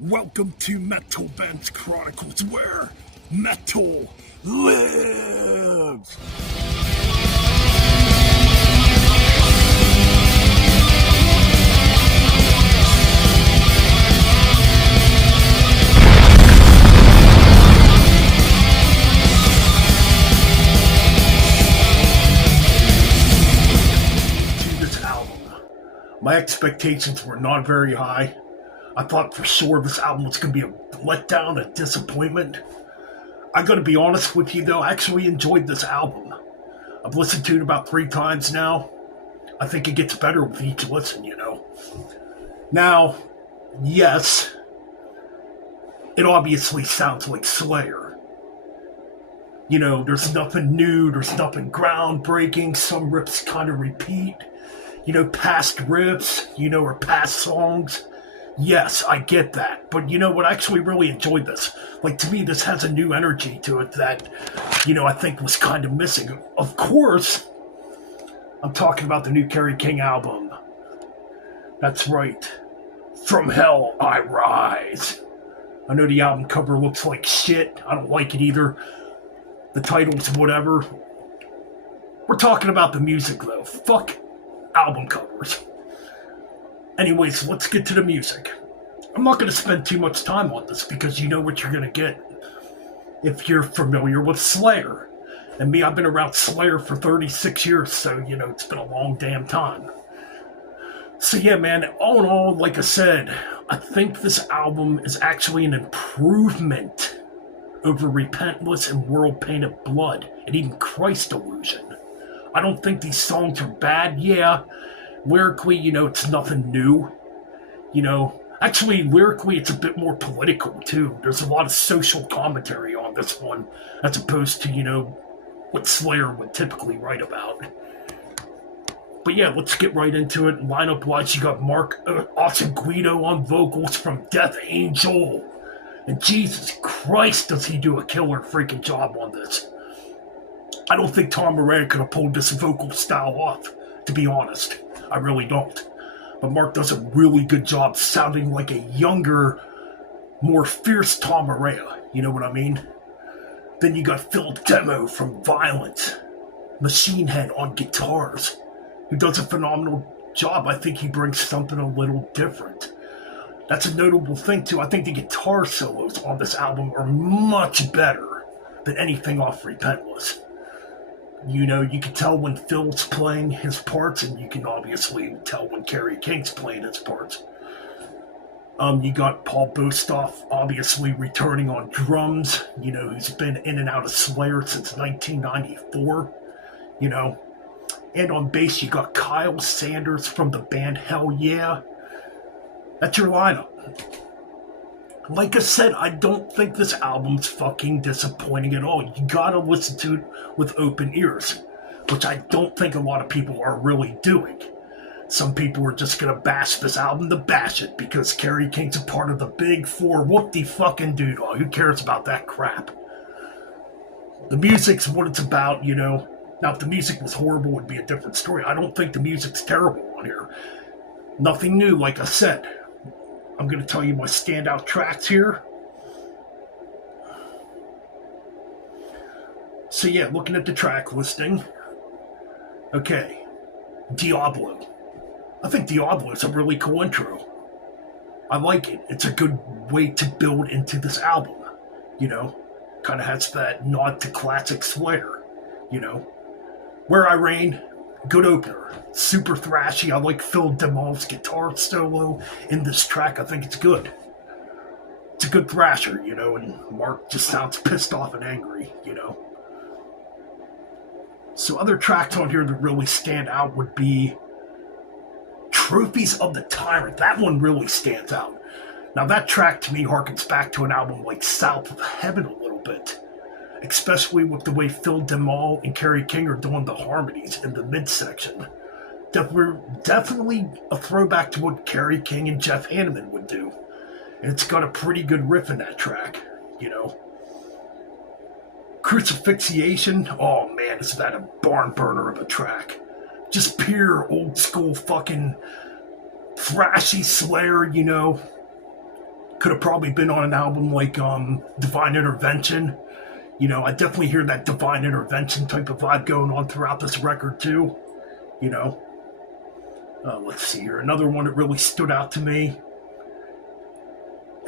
Welcome to Metal Bands Chronicles, where metal lives! To this album, my expectations were not very high. I thought for sure this album was going to be a letdown, a disappointment. I gotta be honest with you though, I actually enjoyed this album. I've listened to it about 3 times now. I think it gets better with each listen. Now, yes, it obviously sounds like Slayer. There's nothing new, there's nothing groundbreaking. Some riffs kind of repeat, past riffs, or past songs. Yes, I get that. But you know what? I actually really enjoyed this. Like, to me, this has a new energy to it that, I think was kind of missing. Of course, I'm talking about the new Kerry King album. That's right. From Hell I Rise. I know the album cover looks like shit. I don't like it either. The title's whatever. We're talking about the music, though. Fuck album covers. Anyways, let's get to the music. I'm not going to spend too much time on this because you know what you're going to get if you're familiar with Slayer. And me, I've been around Slayer for 36 years, so, it's been a long damn time. So yeah, man, all in all, like I said, I think this album is actually an improvement over Repentless and World Painted Blood, and even Christ Illusion. I don't think these songs are bad, yeah. Lyrically, it's nothing new. Actually, lyrically, it's a bit more political, too. There's a lot of social commentary on this one, as opposed to, what Slayer would typically write about. But yeah, let's get right into it. Lineup-wise, you got Mark Guido on vocals from Death Angel. And Jesus Christ, does he do a killer freaking job on this. I don't think Tom Moran could have pulled this vocal style off, to be honest. I really don't. But Mark does a really good job sounding like a younger, more fierce Tom Araya. You know what I mean? Then you got Phil Demo from Violence, Machine Head on guitars, who does a phenomenal job. I think he brings something a little different. That's a notable thing too. I think the guitar solos on this album are much better than anything off Repentless. You can tell when Phil's playing his parts, and you can obviously tell when Kerry King's playing his parts. You got Paul Bostoff, obviously returning on drums, who's been in and out of Slayer since 1994, And on bass, you got Kyle Sanders from the band Hell Yeah. That's your lineup. Like I said, I don't think this album's fucking disappointing at all. You gotta listen to it with open ears, which I don't think a lot of people are really doing. Some people are just gonna bash this album to bash it because Kerry King's a part of the big four whoop-de-fucking-doodle. Who cares about that crap? The music's what it's about, Now, if the music was horrible, it would be a different story. I don't think the music's terrible on here. Nothing new, like I said. I'm going to tell you my standout tracks here. So yeah, looking at the track listing. Okay, Diablo. I think Diablo is a really cool intro. I like it. It's a good way to build into this album. Kind of has that nod to classic Slayer. Where I Reign. Good opener. Super thrashy. I like Phil DeMol's guitar solo in this track. I think it's good. It's a good thrasher, and Mark just sounds pissed off and angry, So other tracks on here that really stand out would be Trophies of the Tyrant. That one really stands out. Now that track to me harkens back to an album like South of Heaven a little bit. Especially with the way Phil DeMol and Kerry King are doing the harmonies in the midsection. Definitely a throwback to what Kerry King and Jeff Hanneman would do. And it's got a pretty good riff in that track, Crucifixion, oh man, is that a barn burner of a track. Just pure old school fucking thrashy Slayer, Could have probably been on an album like Divine Intervention. You know, I definitely hear that Divine Intervention type of vibe going on throughout this record too. You know, let's see here. Another one that really stood out to me.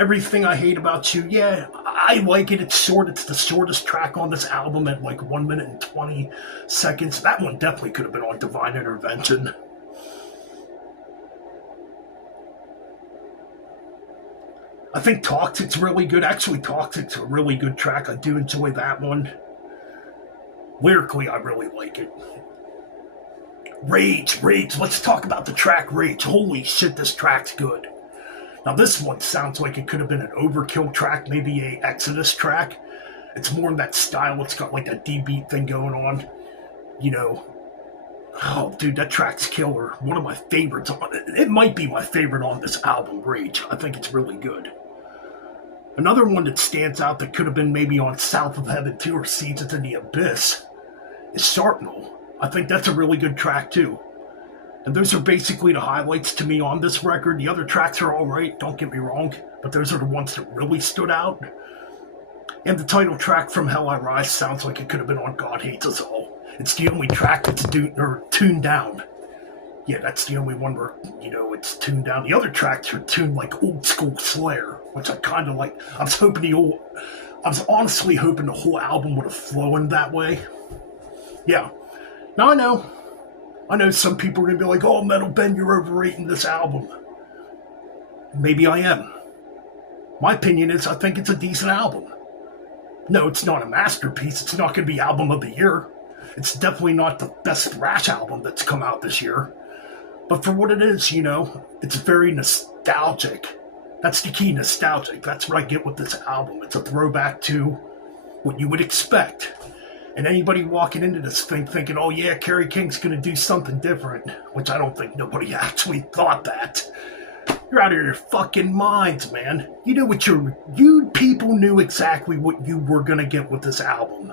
Everything I Hate About You. Yeah, I like it. It's short. It's the shortest track on this album at like 1 minute and 20 seconds. That one definitely could have been on Divine Intervention. I think Toxic's really good. Actually, Toxic's a really good track. I do enjoy that one. Lyrically, I really like it. Rage. Let's talk about the track Rage. Holy shit, this track's good. Now, this one sounds like it could have been an Overkill track, maybe a Exodus track. It's more in that style. It's got like that D-beat thing going on. You know, oh, dude, that track's killer. One of my favorites on it. It might be my favorite on this album, Rage. I think it's really good. Another one that stands out that could have been maybe on South of Heaven 2 or Seasons in the Abyss is Sharpnel. I think that's a really good track too. And those are basically the highlights to me on this record. The other tracks are alright, don't get me wrong, but those are the ones that really stood out. And the title track, From Hell I Rise, sounds like it could have been on God Hates Us All. It's the only track that's tuned down. Yeah, that's the only one where, you know, it's tuned down. The other tracks are tuned like old school Slayer, which I kind of like. I was honestly hoping the whole album would have flown that way. Yeah. Now I know some people are going to be like, oh, Metal Ben, you're overrating this album. Maybe I am. My opinion is I think it's a decent album. No, it's not a masterpiece. It's not going to be album of the year. It's definitely not the best thrash album that's come out this year. But for what it is, you know, it's very nostalgic. That's the key, nostalgic. That's what I get with this album. It's a throwback to what you would expect. And anybody walking into this thing thinking, oh yeah, Kerry King's going to do something different, which I don't think nobody actually thought that. You're out of your fucking minds, man. You knew what you people knew exactly what you were going to get with this album.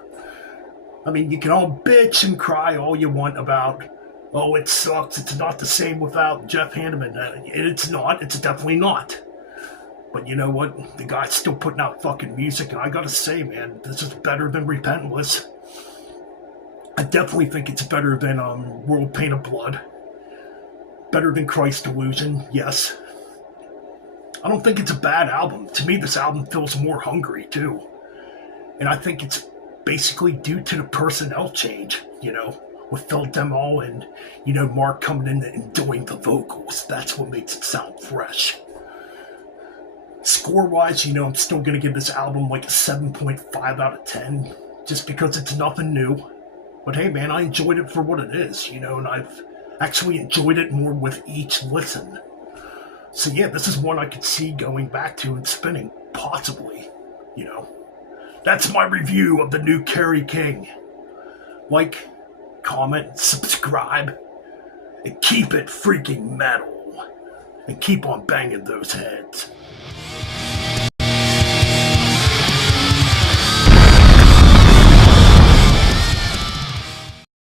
I mean, you can all bitch and cry all you want about, oh, it sucks, it's not the same without Jeff Hanneman. It's not, it's definitely not. But you know what? The guy's still putting out fucking music, and I gotta say, man, this is better than Repentless. I definitely think it's better than World Pain of Blood. Better than Christ Delusion, yes. I don't think it's a bad album. To me, this album feels more hungry, too. And I think it's basically due to the personnel change, you know, with Phil Demol and, you know, Mark coming in and doing the vocals. That's what makes it sound fresh. Score-wise, you know, I'm still going to give this album like a 7.5 out of 10, just because it's nothing new. But hey, man, I enjoyed it for what it is, you know, and I've actually enjoyed it more with each listen. So yeah, this is one I could see going back to and spinning, possibly, you know. That's my review of the new Kerry King. Like, comment, subscribe, and keep it freaking metal. And keep on banging those heads.